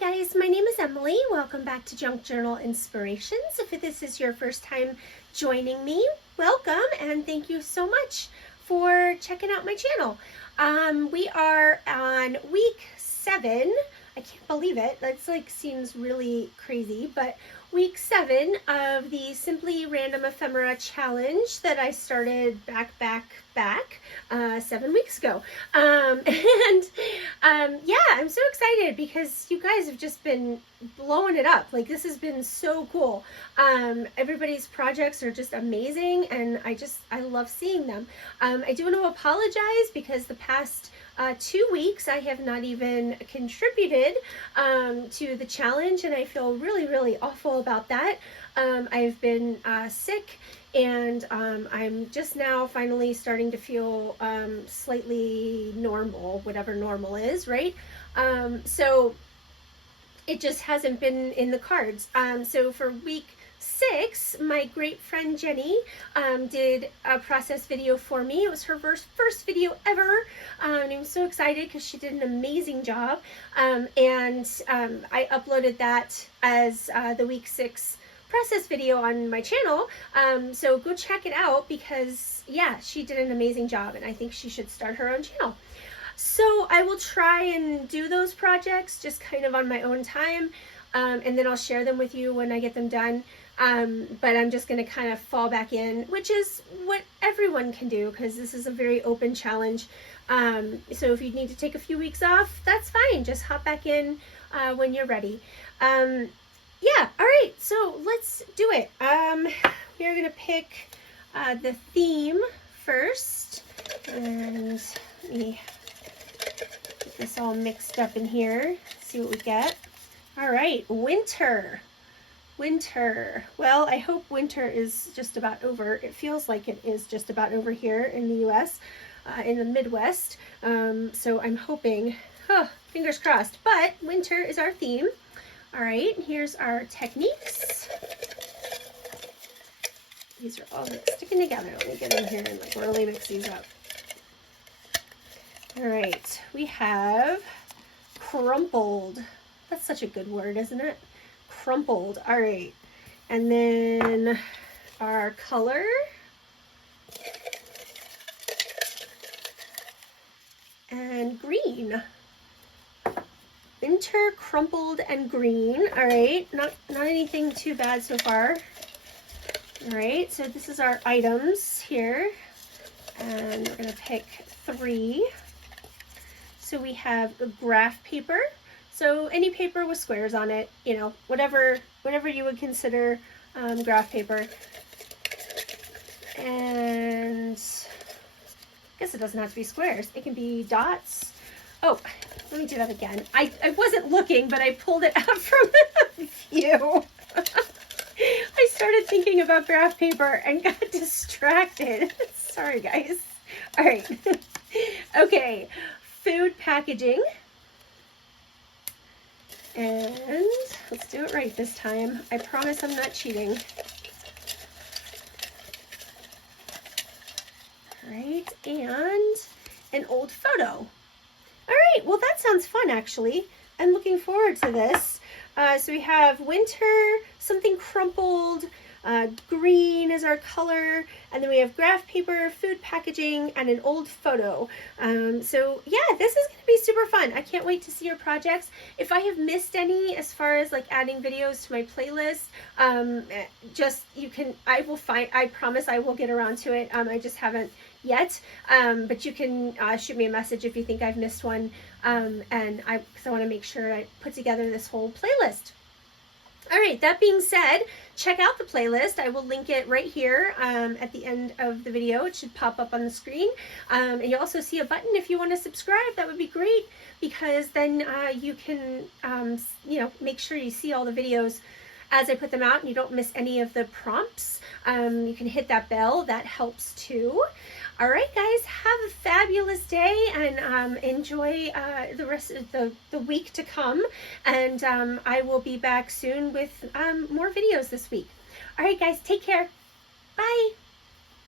guys, my name is Emily. Welcome back to Junk Journal Inspirations. If this is your first time joining me, welcome and thank you so much for checking out my channel. We are on week 7. I can't believe it. That's seems really crazy, but week 7 of the Simply Random Ephemera challenge that I started back 7 weeks ago. Yeah, I'm so excited because you guys have just been blowing it up. This has been so cool. Everybody's projects are just amazing, and I love seeing them. I do want to apologize because the past 2 weeks I have not even contributed to the challenge, and I feel really awful about that. I've been sick, and I'm just now finally starting to feel slightly normal, whatever normal is, right? So it just hasn't been in the cards. So for week 6, my great friend Jenny did a process video for me. It was her first video ever, and I'm so excited because she did an amazing job. I uploaded that as the week 6 process video on my channel. So go check it out because yeah, she did an amazing job, and I think she should start her own channel. So I will try and do those projects just kind of on my own time, and then I'll share them with you when I get them done. But I'm just going to kind of fall back in, which is what everyone can do because this is a very open challenge. So if you need to take a few weeks off, that's fine. Just hop back in when you're ready. Yeah, all right, so let's do it. We're going to pick the theme first, and let me get this all mixed up in here, see what we get. All right, winter. Winter. Well, I hope winter is just about over. It feels like it is just about over here in the US, in the Midwest. So I'm hoping, fingers crossed, but winter is our theme. All right, here's our techniques. These are all sticking together. Let me get in here and really mix these up. All right, we have crumpled. That's such a good word, isn't it? Crumpled. All right, and then our color. And green. Winter, crumpled, and green. All right, not anything too bad so far. All right, so this is our items here, and we're gonna pick 3. So we have graph paper. So any paper with squares on it, you know, whatever you would consider graph paper. And I guess it doesn't have to be squares. It can be dots. Oh, let me do that again. I wasn't looking, but I pulled it out from a few. I started thinking about graph paper and got distracted. Sorry, guys. All right. Okay, food packaging. And let's do it right this time. I promise I'm not cheating. All right, and an old photo. All right, well that sounds fun actually. I'm looking forward to this. So we have winter, something crumpled, green is our color, and then we have graph paper, food packaging, and an old photo. So yeah, this is gonna be super fun. I can't wait to see your projects. If I have missed any as far as adding videos to my playlist, I promise I will get around to it. I just haven't yet, but you can shoot me a message if you think I've missed one, because I want to make sure I put together this whole playlist. All right, that being said, check out the playlist. I will link it right here at the end of the video. It should pop up on the screen. And you'll also see a button if you want to subscribe. That would be great because then you can make sure you see all the videos as I put them out and you don't miss any of the prompts. You can hit that bell. That helps too. All right, guys, have a fabulous day and enjoy the rest of the week to come. And I will be back soon with more videos this week. All right, guys, take care. Bye.